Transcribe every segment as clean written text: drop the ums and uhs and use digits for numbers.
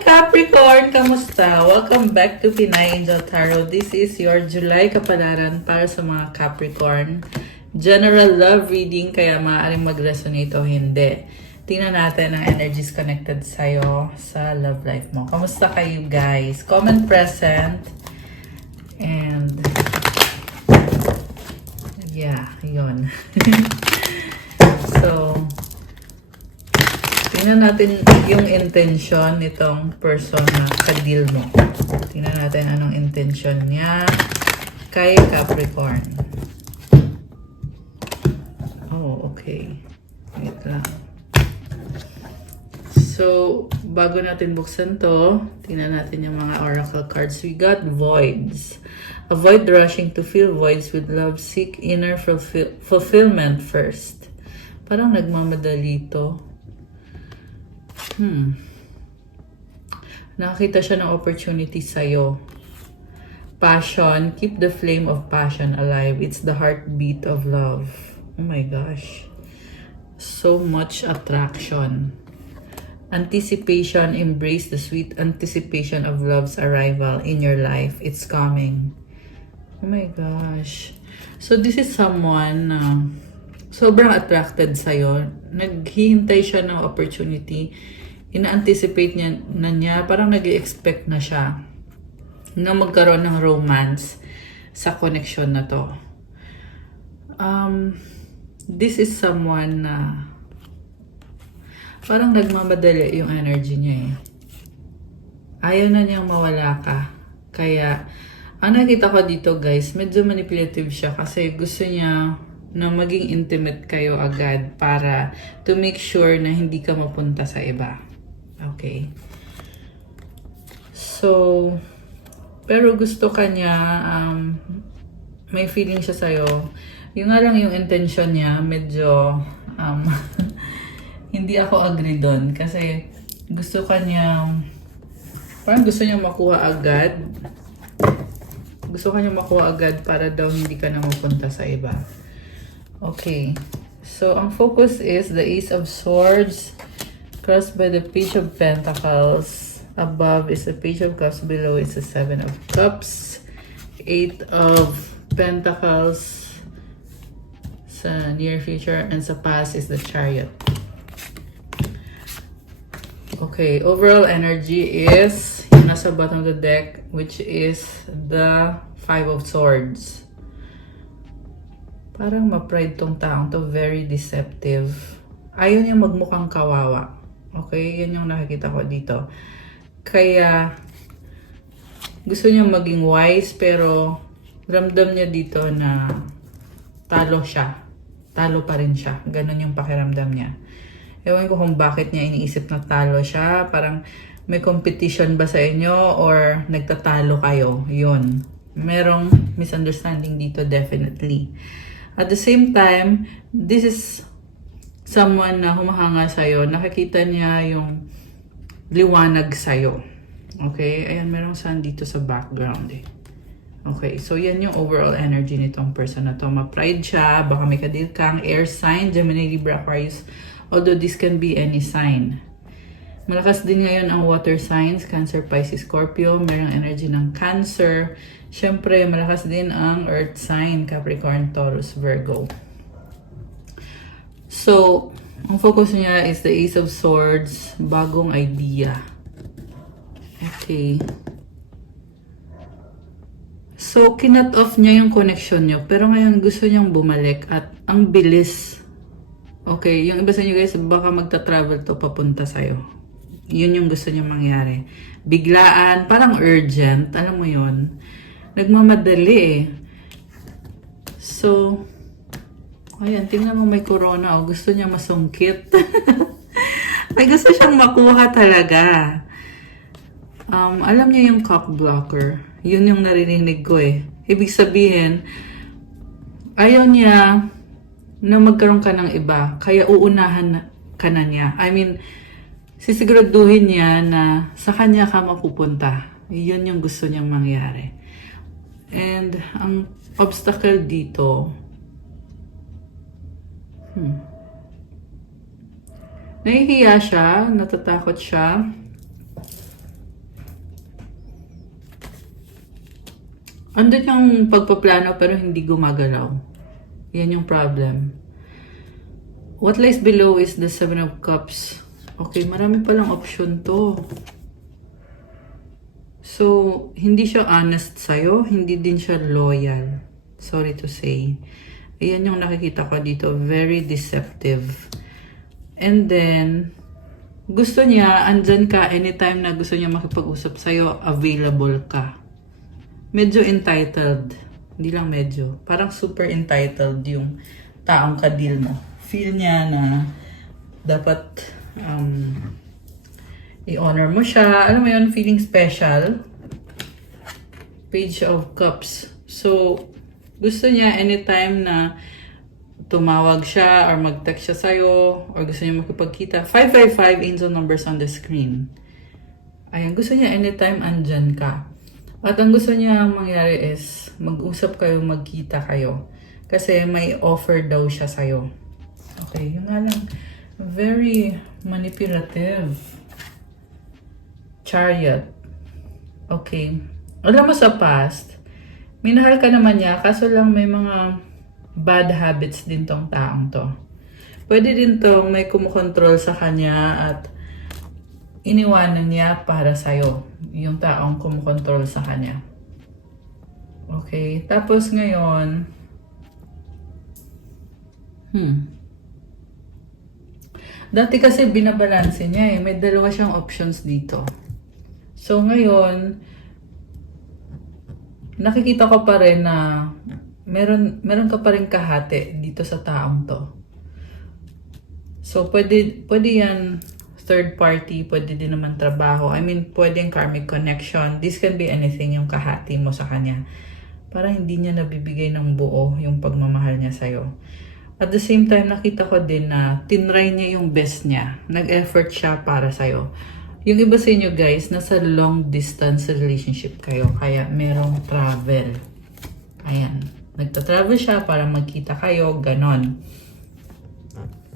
Capricorn! Kamusta? Welcome back to Pinay Angel Tarot. This is your July kapalaran para sa mga Capricorn. General love reading, kaya maaaring mag-resonate o hindi. Tingnan natin ang energies connected sa'yo sa love life mo. Kamusta kayo guys? Comment present. And yeah, yun. So, tingnan natin yung intention nitong person na ka-deal mo. Tingnan natin anong intention niya kay Capricorn. Oh, okay. Wait lang. So, bago natin buksan to, tingnan natin yung mga oracle cards. We got voids. Avoid rushing to fill voids with love. Seek inner fulfillment first. Parang nagmamadali to. Nakakita siya ng opportunity sa'yo. Passion. Keep the flame of passion alive. It's the heartbeat of love. Oh my gosh. So much attraction. Anticipation. Embrace the sweet anticipation of love's arrival in your life. It's coming. Oh my gosh. So this is someone na sobrang attracted sa'yo. Naghihintay siya ng opportunity. Ina-anticipate niya, parang nag-expect na siya na magkaroon ng romance sa connection na to. This is someone na parang nagmamadali yung energy niya eh. Ayaw na niyang mawala ka. Kaya, ang nakita ko dito guys, medyo manipulative siya kasi gusto niya na maging intimate kayo agad para to make sure na hindi ka mapunta sa iba. Okay. So, pero gusto ka niya, may feeling siya sa'yo. Yung nga lang yung intention niya, medyo, hindi ako agree doon. Kasi, gusto ka niya, parang gusto niya makuha agad. Gusto ka niya makuha agad para daw hindi ka na mapunta sa iba. Okay. So, ang focus is the Ace of Swords, crossed by the Page of Pentacles. Above is the Page of Cups. Below is the Seven of Cups. Eight of Pentacles sa near future. And sa past is the Chariot. Okay. Overall energy is yung nasa bottom of the deck, which is the Five of Swords. Parang ma-pride tong taong to. Very deceptive. Ayaw niya magmukhang kawawa. Okay? Yan yung nakikita ko dito. Kaya, gusto niya maging wise, pero ramdam niya dito na talo siya. Talo pa rin siya. Ganon yung pakiramdam niya. Ewan ko kung bakit niya iniisip na talo siya. Parang may competition ba sa inyo or nagtatalo kayo? Yun. Merong misunderstanding dito definitely. At the same time, this is someone na humahanga sa'yo, nakikita niya yung liwanag sa'yo. Okay? Ayan, merong sun dito sa background eh. Okay, so yan yung overall energy nitong person na to. Ma-pride siya, baka may kadil kang air sign, Gemini, Libra, Aquarius. Although this can be any sign. Malakas din ngayon ang water signs, Cancer, Pisces, Scorpio. Merong energy ng Cancer. Siyempre, malakas din ang earth sign, Capricorn, Taurus, Virgo. So, ang focus niya is the Ace of Swords, bagong idea. Okay. So, kinut off niya yung connection niyo, pero ngayon gusto niyang bumalik at ang bilis. Okay, yung iba sa inyo guys, baka magta-travel to papunta sa'yo. Yun yung gusto niyang mangyari. Biglaan, parang urgent, alam mo yun. Nagmamadali eh. So, ayan, tingnan mo may corona o gusto niya masungkit. May gusto siyang makuha talaga. Alam niya yung cock blocker. Yun yung narinig ko eh. Ibig sabihin, ayaw niya na magkaroon ka ng iba. Kaya uunahan ka na niya. I mean, sisiguraduhin niya na sa kanya ka mapupunta. Yun yung gusto niyang mangyari. And ang obstacle dito, nahihiya siya, natatakot siya. andun yung pagpaplano pero hindi gumagalaw. Yan yung problem. What lies below is the Seven of Cups. Okay, marami palang option to. So, hindi siya honest sa'yo, hindi din siya loyal. Sorry to say. Ayan yung nakikita ko dito, very deceptive. And then, gusto niya, andyan ka, anytime na gusto niya makipag-usap sa'yo, available ka. Medyo entitled. Hindi lang medyo. Parang super entitled yung taong ka-deal mo. Feel niya na dapat i-honor mo siya. Alam mo yun, feeling special. Page of Cups. So, gusto niya anytime na tumawag siya or mag-text siya sa'yo or gusto niya makipagkita. 555 angel numbers on the screen. Ayan, gusto niya anytime andyan ka. At ang gusto niya mangyari is mag-usap kayo, magkita kayo. Kasi may offer daw siya sa'yo. Okay, yung nga lang, very manipulative. Chariot. Okay. Alam mo sa past, minahal ka naman niya, kaso lang may mga bad habits din tong taong to. Pwede din tong may kumukontrol sa kanya at iniwanan niya para sa'yo, yung taong kumukontrol sa kanya. Okay, tapos ngayon, dati kasi binabalanse niya may dalawa siyang options dito. So ngayon, nakikita ko pa rin na meron ka pa rin kahati dito sa taong to. So pwede yan third party, pwede din naman trabaho. I mean, pwedeng karmic connection. This can be anything yung kahati mo sa kanya. Para hindi niya nabibigay ng buo yung pagmamahal niya sa'yo. At the same time, nakita ko din na tinry niya yung best niya. Nag-effort siya para sa'yo. Yung iba sa inyo guys, nasa long distance relationship kayo. Kaya merong travel. Ayan. Nagta-travel siya para magkita kayo. Ganon.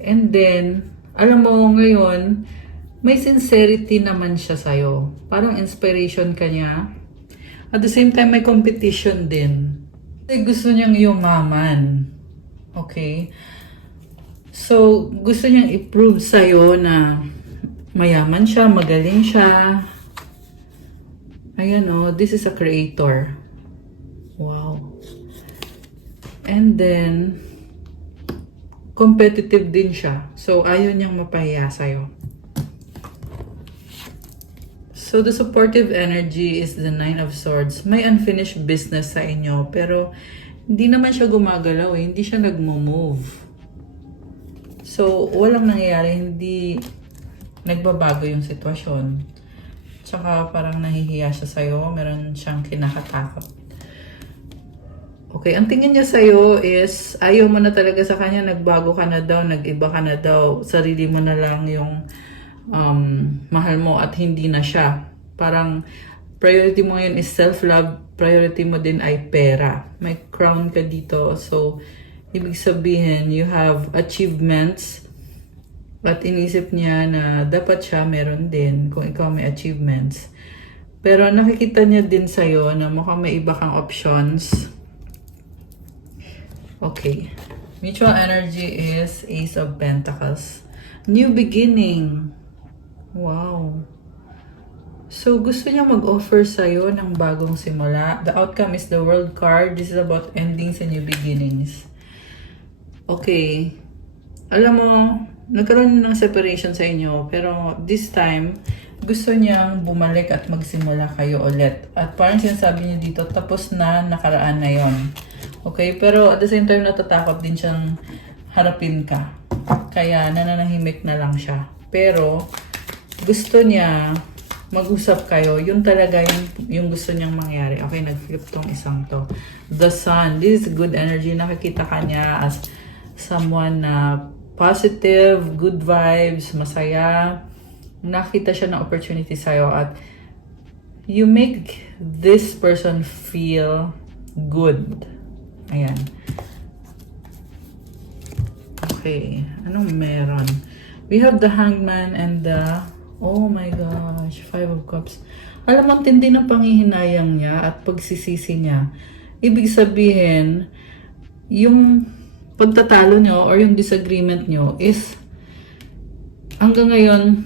And then, alam mo ngayon, may sincerity naman siya sa'yo. Parang inspiration ka niya. At the same time, may competition din. Kasi gusto niyang yumaman. Okay? So, gusto niyang i-prove sa'yo na mayaman siya, magaling siya. Ayan o, this is a creator. Wow. And then, competitive din siya. So, ayaw niyang mapahiya sa'yo. So, the supportive energy is the Nine of Swords. May unfinished business sa inyo, pero hindi naman siya gumagalaw Hindi siya nagmo-move. So, walang nangyayari. Hindi nagbabago yung sitwasyon. Tsaka parang nahihiya siya sa'yo. Meron siyang kinakatakot. Okay, ang tingin niya sa'yo is ayaw mo na talaga sa kanya. Nagbago ka na daw, nag-iba ka na daw. Sarili mo na lang yung mahal mo at hindi na siya. Parang priority mo ngayon is self-love, priority mo din ay pera. May crown ka dito, so ibig sabihin you have achievements at inisip niya na dapat siya meron din kung ikaw may achievements. Pero nakikita niya din sa'yo na mukhang may iba kang options. Okay. Mutual energy is Ace of Pentacles. New beginning. Wow. So, gusto niya mag-offer sa'yo ng bagong simula. The outcome is the World card. This is about endings and new beginnings. Okay. Alam mo, nagkaroon ng separation sa inyo. Pero this time, gusto niyang bumalik at magsimula kayo ulit. At parang sinasabi niya dito, tapos na, nakaraan na yon. Okay? Pero at the same time, natatakot din siyang harapin ka. Kaya nananahimik na lang siya. Pero, gusto niya mag-usap kayo. Yun talaga yung gusto niyang mangyari. Okay, nag-flip tong isang to. The Sun. This is good energy. Nakikita ka niya as someone na positive, good vibes, masaya. Nakita siya ng opportunity sa'yo at you make this person feel good. Ayan. Okay. Anong meron? We have the Hangman and the oh my gosh, Five of Cups. Alam mo, ang tindi ng panghihinayang niya at pagsisisi niya. Ibig sabihin, yung pagtatalo nyo or yung disagreement nyo is hanggang ngayon,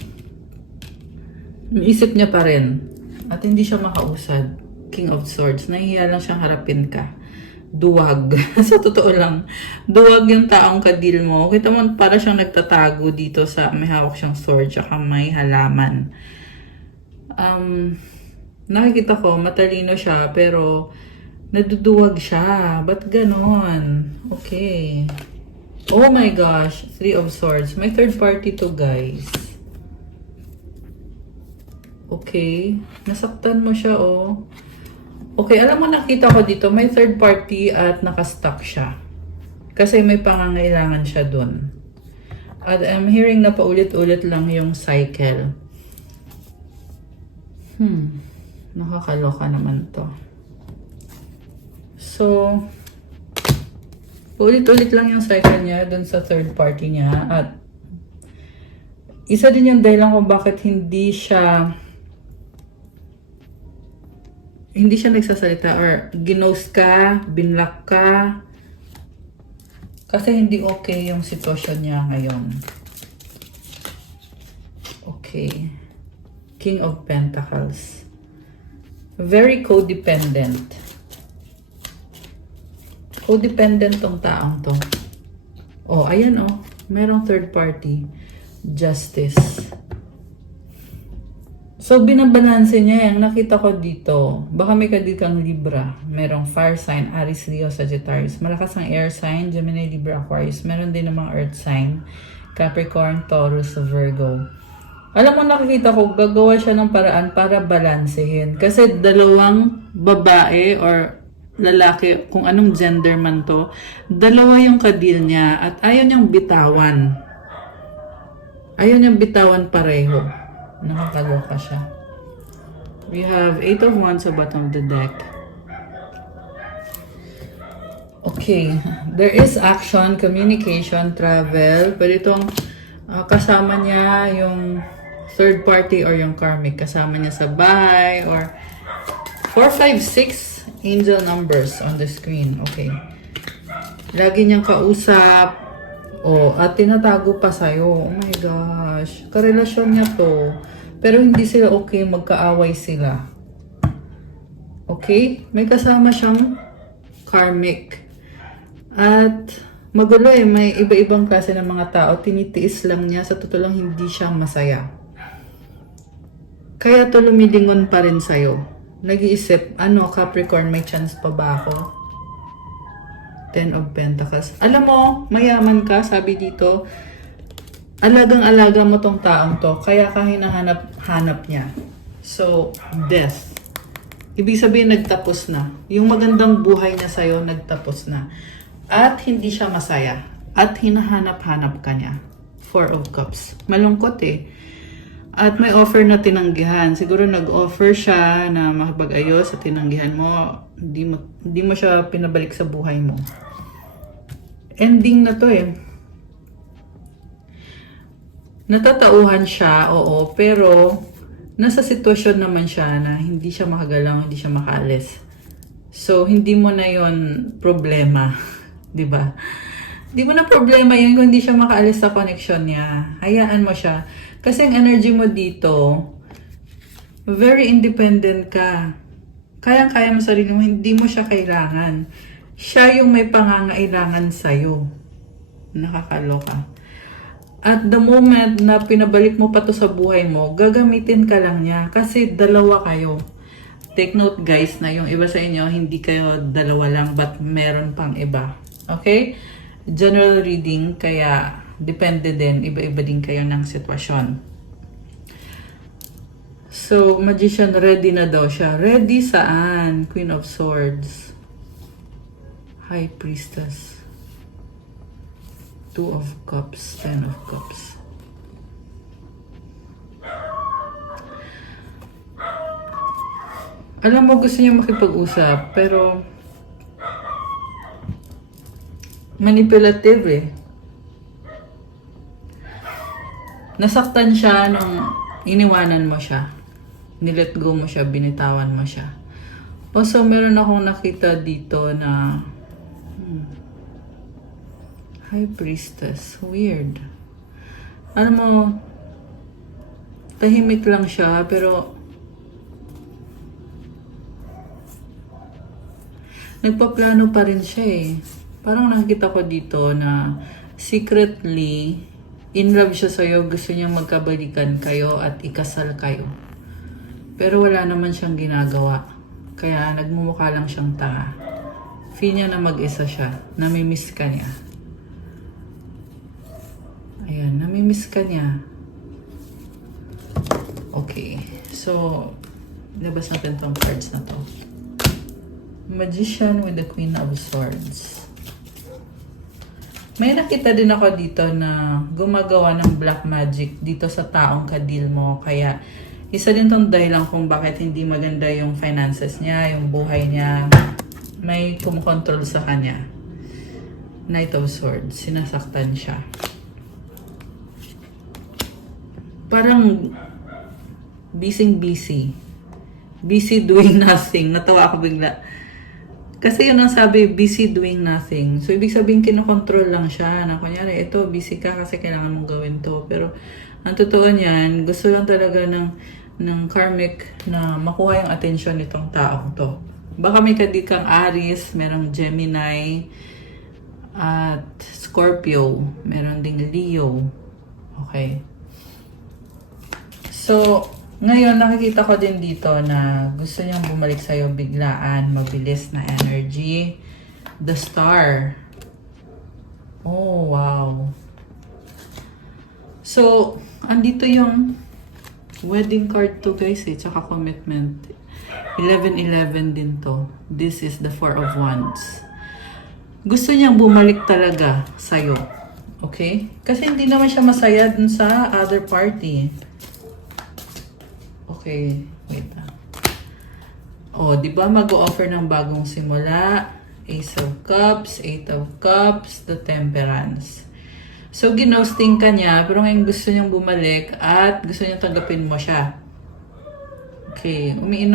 isip niya pa rin. At hindi siya makausad. King of Swords. Nahihiya lang siyang harapin ka. Duwag. Sa totoo lang. Duwag yung taong kadil mo. Kita mo, para siyang nagtatago dito sa may hawak siyang sword tsaka may halaman. Nakikita ko, matalino siya, pero naduduwag siya. Ba't ganon? Okay. Oh my gosh. 3 of Swords. May third party to, guys. Okay. Nasaktan mo siya, oh. Okay, alam mo, nakita ko dito, may third party at nakastuck siya. Kasi may pangangailangan siya dun. At I'm hearing na paulit-ulit lang yung cycle. Nakakaloka naman to. So, paulit-ulit lang yung cycle niya dun sa third party niya. At isa din yung dahilan kung bakit hindi siya nagsasalita or ginost ka, binlock ka. Kasi hindi okay yung sitwasyon niya ngayon. Okay. King of Pentacles. Very codependent. Codependent tong taong to. Oh, ayan oh. Merong third party. Justice. So, binabalanse niya yung nakita ko dito. Baka may kadil kang Libra. Merong fire sign, Aries, Leo, Sagittarius. Malakas ang air sign, Gemini, Libra, Aquarius. Meron din namang earth sign, Capricorn, Taurus, Virgo. Alam mo, nakikita ko, gagawa siya ng paraan para balansehin. Kasi dalawang babae or lalaki, kung anong gender man to, dalawa yung kadil niya at ayaw niyang bitawan. Ayaw niyang bitawan pareho. Nakakaloka siya. We have 8 of Wands sa bottom of the deck. Okay. There is action, communication, travel. Pero itong kasama niya yung third party or yung karmic. Kasama niya sa bahay or 4, 5, 6 angel numbers on the screen. Okay. Lagi niyang kausap. Oh, at tinatago pa sa'yo. Oh my gosh. Karelasyon niya to. Pero hindi sila okay, magkaaway sila. Okay? May kasama siyang karmic. At magulo eh, may iba-ibang klase ng mga tao. Tinitiis lang niya. Sa totoo lang, hindi siya masaya. Kaya to lumilingon pa rin sa'yo. Nag-iisip, Capricorn, may chance pa ba ako? 10 of Pentacles. Alam mo, mayaman ka, sabi dito. Alagang-alaga mo tong taong to. Kaya ka hinahanap-hanap niya. So, death. Ibig sabihin, nagtapos na. Yung magandang buhay niya sa'yo, nagtapos na. At hindi siya masaya. At hinahanap-hanap ka niya. 4 of Cups. Malungkot eh. At may offer na tinanggihan. Siguro nag-offer siya na makipag-ayos at tinanggihan mo. Hindi mo siya pinabalik sa buhay mo. Ending na to eh. Natatauhan siya, oo, pero nasa sitwasyon naman siya na hindi siya makagalaw, hindi siya makaalis. So, hindi mo na yon problema. Diba? Hindi mo na problema yun kung hindi siya makaalis sa connection niya. Hayaan mo siya. Kasi ang energy mo dito, very independent ka. Kayang-kaya mo sarili mo, hindi mo siya kailangan. Siya yung may pangangailangan sa'yo. Nakakaloka. At the moment na pinabalik mo pa to sa buhay mo, gagamitin ka lang niya. Kasi dalawa kayo. Take note guys na yung iba sa inyo, hindi kayo dalawa lang, but meron pang iba. Okay? General reading, kaya depende din, iba-iba din kayo ng sitwasyon. So, Magician, ready na daw siya. Ready saan? Queen of Swords. High Priestess. 2 of Cups. 10 of Cups. Alam mo, gusto niya makipag-usap, pero manipulative eh. Nasaktan siya nung iniwanan mo siya. Nilet go mo siya, binitawan mo siya. Also, meron akong nakita dito na High Priestess. Weird. Alam mo, tahimik lang siya, pero nagpaplano pa rin siya eh. Parang nakikita ko dito na secretly, in love siya sa'yo, gusto niya magkabalikan kayo at ikasal kayo. Pero wala naman siyang ginagawa. Kaya nagmumukha lang siyang tanga. Feel niya na mag-isa siya. Namimiss ka niya. Ayan, namimiss ka niya. Okay. So, labas natin tong cards na to. Magician with the Queen of Swords. May nakita din ako dito na gumagawa ng black magic dito sa taong kadil mo. Kaya, isa din tong dahilan kung bakit hindi maganda yung finances niya, yung buhay niya. May kumukontrol sa kanya. Knight of Swords. Sinasaktan siya. Parang busy. Busy doing nothing. Natawa ako bigla. Kasi yun ang sabi, busy doing nothing. So, ibig sabihin, kinokontrol lang siya. Na kunyari, ito, busy ka kasi kailangan mong gawin to. Pero, ang totoo niyan, gusto lang talaga ng karmic na makuha yung atensyon nitong taong to. Baka may kadikang Aries, merong Gemini, at Scorpio. Meron ding Leo. Okay. So, ngayon, nakikita ko din dito na gusto niyang bumalik sa'yo biglaan, mabilis na energy. The Star. Oh, wow. So, andito yung wedding card to guys eh, tsaka commitment. 11-11 din to. This is the Four of Wands. Gusto niyang bumalik talaga sa'yo. Okay? Kasi hindi naman siya masaya dun sa other party. Okay, wait lang. Oh, di ba mag-o-offer ng bagong simula? Ace of Cups, Eight of Cups, the Temperance. So, ginosting ka niya, pero ngayon gusto niyang bumalik at gusto niyang tanggapin mo siya. Okay, may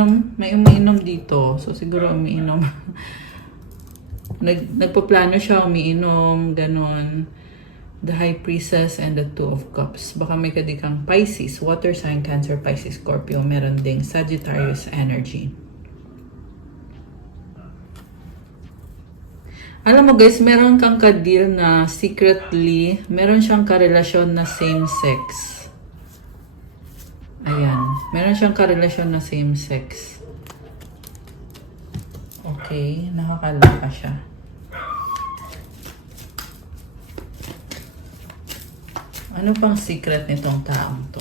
umiinom dito. So, siguro umiinom. Nagpaplano siya, umiinom, ganon. The High Priestess and the Two of Cups. Baka may kadikang Pisces, Water Sign, Cancer, Pisces, Scorpio. Meron ding Sagittarius energy. Alam mo guys, meron kang ka-deal na secretly, meron siyang karelasyon na same sex. Ayan. Meron siyang karelasyon na same sex. Okay, nakakaloka siya. Ano pang secret nitong taong to?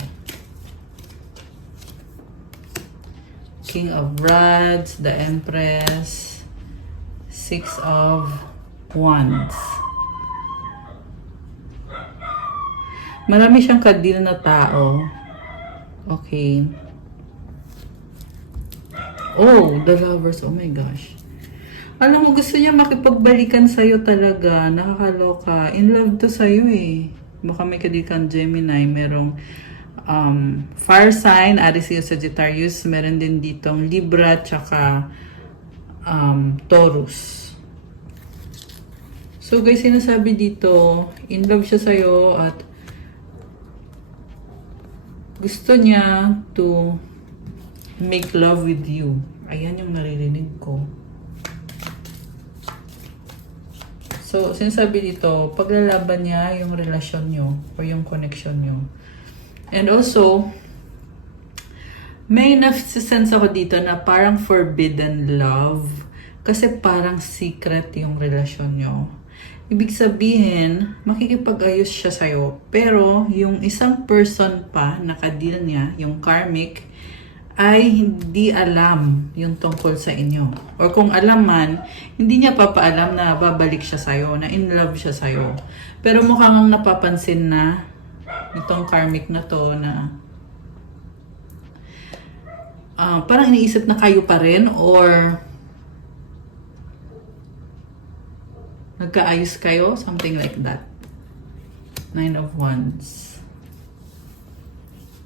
King of Rods, the Empress, Six of Wands. Marami siyang ka-deal na tao. Okay. Oh, the Lovers. Oh my gosh. Alam mo, gusto niya makipagbalikan sa'yo talaga. Nakakaloka. In love to sa'yo eh. Baka may kadikang Gemini, merong fire sign, Aries, Sagittarius, meron din ditong Libra, tsaka Taurus. So guys, sinasabi dito, in love siya sa'yo at gusto niya to make love with you. Ayan yung naririnig ko. So, sinasabi dito, paglalaban niya yung relasyon nyo or yung connection nyo. And also, may nasa-sense ako dito na parang forbidden love kasi parang secret yung relasyon nyo. Ibig sabihin, makikipag-ayos siya sa'yo. Pero, yung isang person pa, nakadeal niya, yung karmic, ay hindi alam yung tungkol sa inyo. Or kung alam man, hindi niya papaalam na babalik siya sa'yo, na in love siya sa'yo. Pero mukhang napapansin na itong karmic na to na parang iniisip na kayo pa rin or nagkaayos kayo, something like that. Nine of Wands.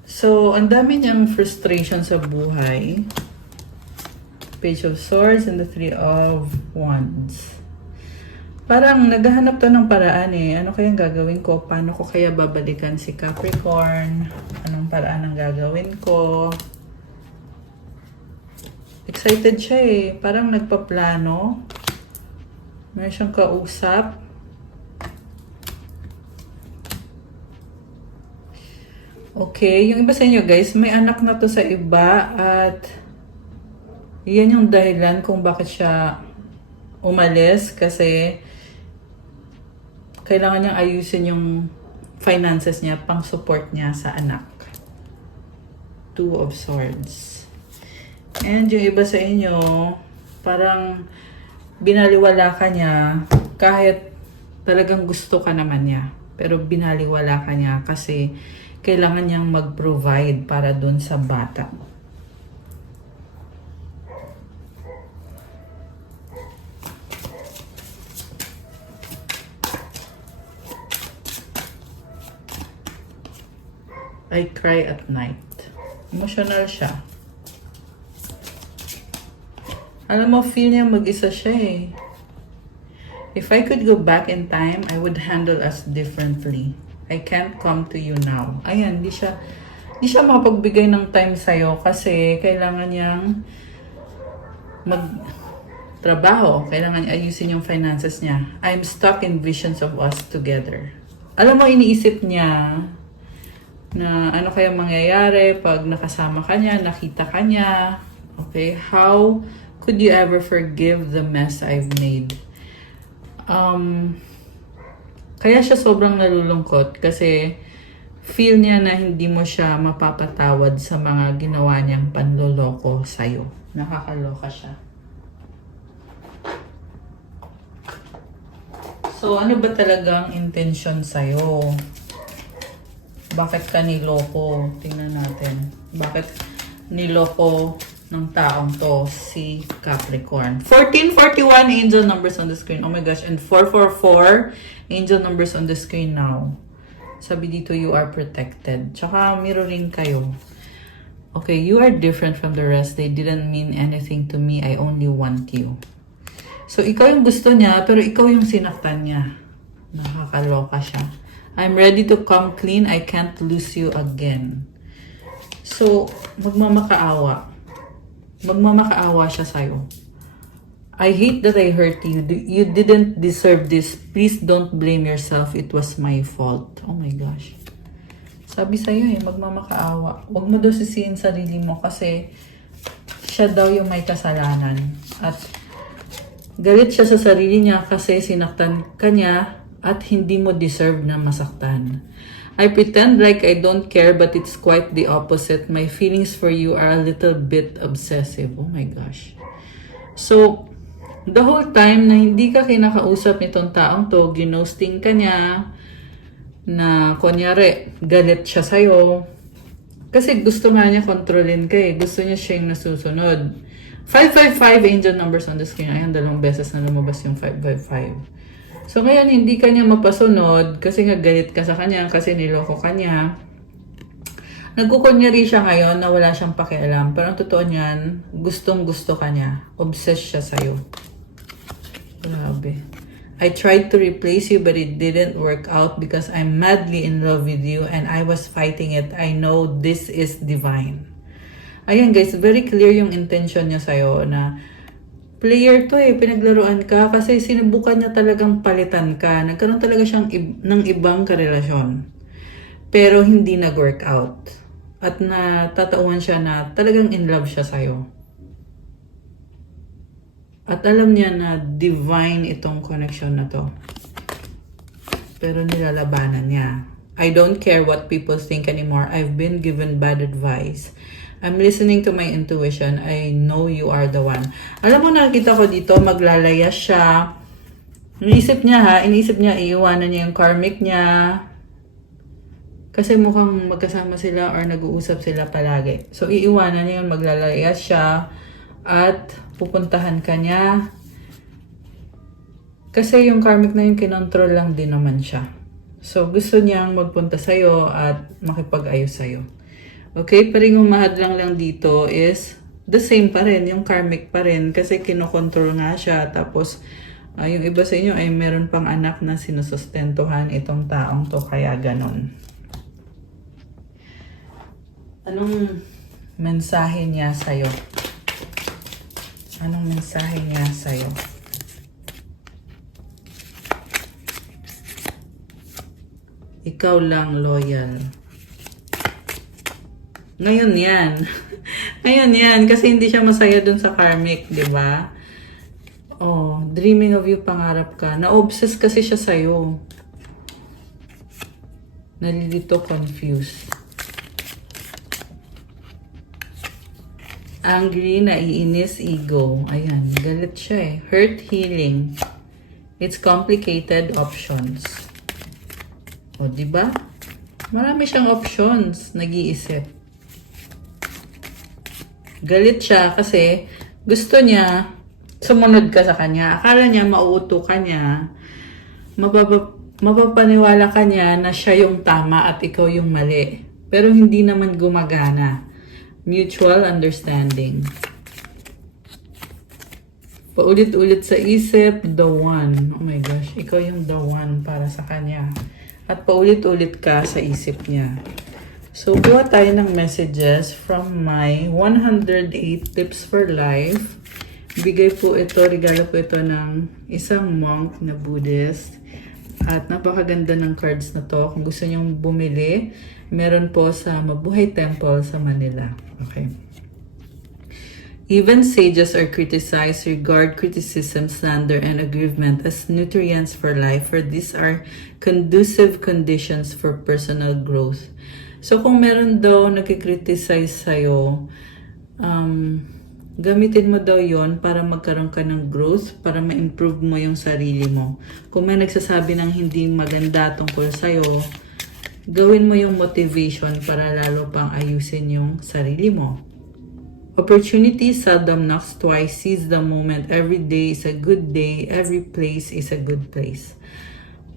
So, ang dami niyang frustration sa buhay. Page of Swords and the Three of Wands. Parang naghahanap to ng paraan eh. Ano kayang gagawin ko? Paano ko kaya babalikan si Capricorn? Anong paraan ang gagawin ko? Excited siya eh. Parang nagpaplano. Meron siyang kausap. Okay, yung iba sa inyo guys, may anak na to sa iba at yan yung dahilan kung bakit siya umalis kasi kailangan niyang ayusin yung finances niya, pang support niya sa anak. Two of Swords. And yung iba sa inyo, parang binaliwala ka niya kahit talagang gusto ka naman niya. Pero binaliwala ka niya kasi kailangan niyang mag-provide para dun sa bata. I cry at night. Emotional siya. Alam mo, feel niya mag-isa siya eh. If I could go back in time, I would handle us differently. I can't come to you now. Ayan, di siya makapagbigay ng time sa'yo kasi kailangan niyang magtrabaho. Kailangan niya ayusin yung finances niya. I'm stuck in visions of us together. Alam mo, iniisip niya na ano kaya mangyayari pag nakasama ka niya, nakita ka niya. Okay, how could you ever forgive the mess I've made? Kaya siya sobrang nalulungkot kasi feel niya na hindi mo siya mapapatawad sa mga ginawa niyang panloloko sa'yo. Nakakaloka siya. So, ano ba talagang intention sa'yo? Bakit ka niloko? Tingnan natin. Bakit niloko ng taong to si Capricorn? 1441 angel numbers on the screen. Oh my gosh. And 444 angel numbers on the screen now. Sabi dito, you are protected. Tsaka mirroring kayo. Okay, you are different from the rest. They didn't mean anything to me. I only want you. So, ikaw yung gusto niya, pero ikaw yung sinaktan niya. Nakakaloka siya. I'm ready to come clean. I can't lose you again. So, magmamakaawa. Magmamakaawa siya sa'yo. I hate that I hurt you. You didn't deserve this. Please don't blame yourself. It was my fault. Oh my gosh. Sabi sa'yo eh, magmamakaawa. Huwag mo daw sisihin sarili mo kasi siya daw yung may kasalanan. At galit siya sa sarili niya kasi sinaktan ka niya at hindi mo deserve na masaktan. I pretend like I don't care but it's quite the opposite. My feelings for you are a little bit obsessive. Oh my gosh. So, the whole time na hindi ka kinakausap nitong taong to, ginosting ka niya, na kunyari, galit siya sa'yo. Kasi gusto nga niya kontrolin ka eh. Gusto niya siya yung nasusunod. 555 angel numbers on the screen. Ayan, 2 beses na lumabas yung 555. So, ngayon, hindi ka niya mapasunod kasi nga galit ka sa kanya, kasi niloko ka niya. Nagkukunyari siya ngayon na wala siyang pakialam. Pero ang totoo niyan, gustong-gusto ka niya. Obsessed siya sa'yo. Grabe. I tried to replace you but it didn't work out because I'm madly in love with you and I was fighting it. I know this is divine. Ayan guys, very clear yung intention niya sa'yo na player to eh, pinaglaruan ka kasi sinubukan niya talagang palitan ka. Nagkaroon talaga siyang ng ibang karelasyon. Pero hindi nag-work out. At natatauhan siya na talagang in love siya sa'yo. At alam niya na divine itong connection na to. Pero nilalabanan niya. I don't care what people think anymore. I've been given bad advice. I'm listening to my intuition. I know you are the one. Alam mo, nakita ko dito, maglalaya siya. Iniisip niya iiwanan niya yung karmic niya. Kasi mukhang magkasama sila or nag-uusap sila palagi. So, iiwanan niya yun, maglalaya siya. At pupuntahan ka niya. Kasi yung karmic na yung kinontrol lang din naman siya. So, gusto niyang magpunta sa'yo at makipag-ayos sa'yo. Okay, pero yung mahadlang lang dito is the same pa rin, yung karmic pa rin kasi kinokontrol nga siya. Tapos yung iba sa inyo ay meron pang anak na sinusustentuhan itong taong to, kaya ganon. Anong mensahe niya sa'yo? Anong mensahe niya sa'yo? Ikaw lang loyal. Ngayon yan. Ngayon yan. Kasi hindi siya masaya dun sa karmic, di ba? Oh, dreaming of you, pangarap ka. Na-obsess kasi siya sa'yo. Nalilito, confused. Angry, naiinis, ego. Ayan, galit siya eh. Hurt, healing. It's complicated, options. O, diba? Marami siyang options. Nag-iisip. Galit siya kasi gusto niya sumunod ka sa kanya. Akala niya mauuto ka niya. Mapapaniwala ka niya na siya yung tama at ikaw yung mali. Pero hindi naman gumagana. Mutual understanding. Paulit-ulit sa isip, the one. Oh my gosh, ikaw yung the one para sa kanya. At paulit-ulit ka sa isip niya. So, gawa tayo ng messages from my 108 Tips for Life. Bigay po ito, regalo po ito ng isang monk na Buddhist. At napakaganda ng cards na to. Kung gusto nyong bumili, meron po sa Mabuhay Temple sa Manila. Okay. Even sages are criticized, regard criticism, slander, and aggrievement as nutrients for life, for these are conducive conditions for personal growth. So, kung meron daw nakikriticize sa'yo, gamitin mo daw yon para magkaroon ka ng growth, para ma-improve mo yung sarili mo. Kung may nagsasabi ng hindi maganda tungkol sa'yo, gawin mo yung motivation para lalo pang ayusin yung sarili mo. Opportunity seldom knocks twice. Seize the moment. Every day is a good day. Every place is a good place.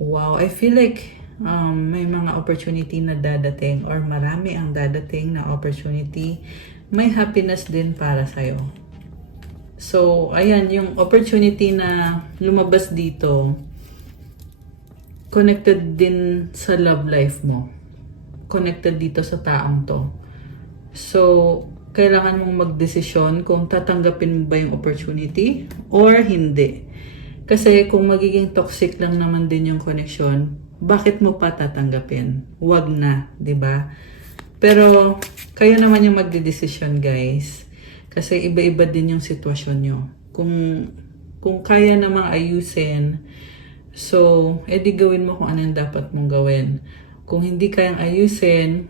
Wow, I feel like may mga opportunity na dadating or marami ang dadating na opportunity. May happiness din para sa'yo. So, ayan, yung opportunity na lumabas dito, connected din sa love life mo. Connected dito sa taong to. So, kailangan mong magdesisyon kung tatanggapin mo ba yung opportunity or hindi. Kasi kung magiging toxic lang naman din yung connection, bakit mo pa tatanggapin? Wag na, 'di ba? Pero kayo naman yung magdedesisyon, guys. Kasi iba-iba din yung sitwasyon nyo. Kung kaya namang ayusin, so edi gawin mo kung ano yung dapat mong gawin. Kung hindi kayang ayusin,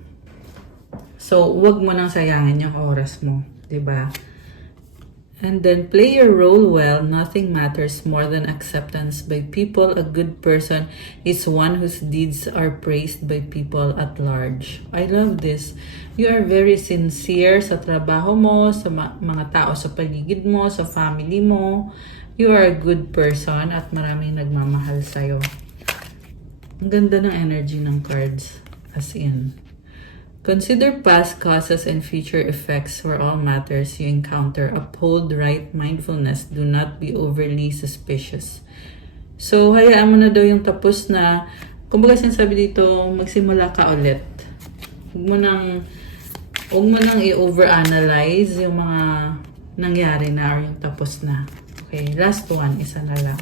so, wag mo nang sayangin yung oras mo, 'di ba? And then, play your role well. Nothing matters more than acceptance by people. A good person is one whose deeds are praised by people at large. I love this. You are very sincere sa trabaho mo, sa mga tao sa paligid mo, sa family mo. You are a good person at maraming nagmamahal sa'yo. Ang ganda ng energy ng cards. As in, consider past causes and future effects for all matters you encounter. Uphold right mindfulness. Do not be overly suspicious. So, hayaan mo na daw yung tapos na, kumbaga sinasabi dito, magsimula ka ulit. Huwag mo nang i-overanalyze yung mga nangyari na or yung tapos na. Okay, last one, isa na lang.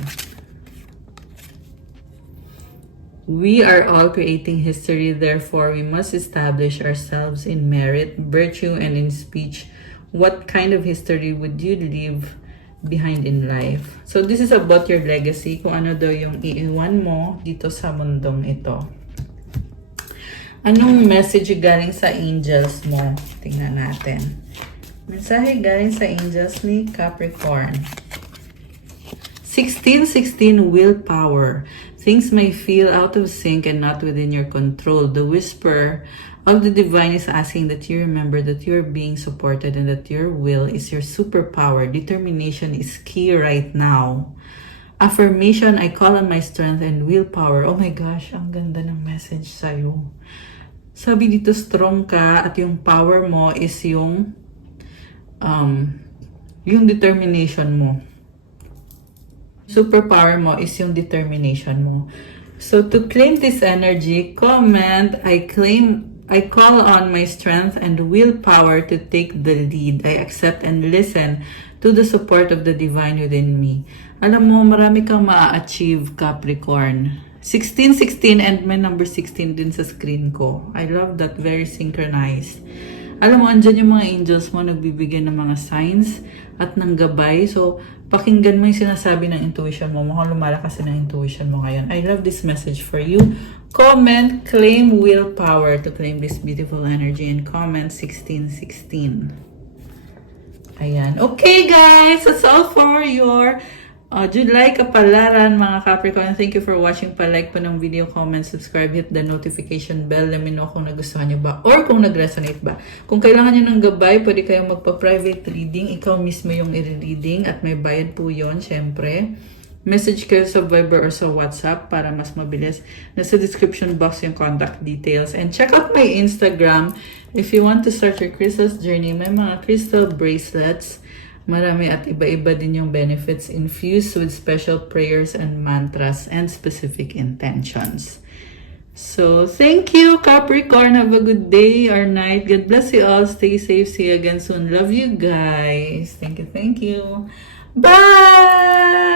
We are all creating history, therefore we must establish ourselves in merit, virtue, and in speech. What kind of history would you leave behind in life? So this is about your legacy, kung ano daw yung iiwan mo dito sa mundong ito. Anong message galing sa angels mo? Tingnan natin. Mensahe galing sa angels ni Capricorn. 1616 willpower. Things may feel out of sync and not within your control. The whisper of the divine is asking that you remember that you are being supported and that your will is your superpower. Determination is key right now. Affirmation, I call on my strength and willpower. Oh my gosh, ang ganda ng message sa'yo. Sabi dito, strong ka at yung power mo is yung yung determination mo. Superpower mo is yung determination mo. So to claim this energy, comment, I call on my strength and willpower to take the lead. I accept and listen to the support of the divine within me. Alam mo, marami kang maa-achieve, Capricorn. 1616 and may number 16 din sa screen ko. I love that, very synchronized. Alam mo, andyan yung mga angels mo nagbibigay ng mga signs at ng gabay. So, pakinggan mo yung sinasabi ng intuition mo. Mukhang lumalakas ng intuition mo ngayon. I love this message for you. Comment, claim willpower to claim this beautiful energy and comment 1616. Ayan. Okay, guys. That's all for your July Kapalaran, mga Capricorn. Thank you for watching. Pa-like po ng video, comment, subscribe, hit the notification bell. Let me know kung nagustuhan nyo ba or kung nag-resonate ba. Kung kailangan nyo ng gabay, pwede kayong magpa-private reading. Ikaw mismo yung i-reading at may bayad po yun, syempre. Message kayo sa Viber or sa WhatsApp para mas mabilis. Nasa description box yung contact details. And check out my Instagram if you want to start your crystals journey. May mga crystal bracelets. Marami at iba-iba din yung benefits infused with special prayers and mantras and specific intentions. So, thank you, Capricorn. Have a good day or night. God bless you all. Stay safe. See you again soon. Love you guys. Thank you. Thank you. Bye!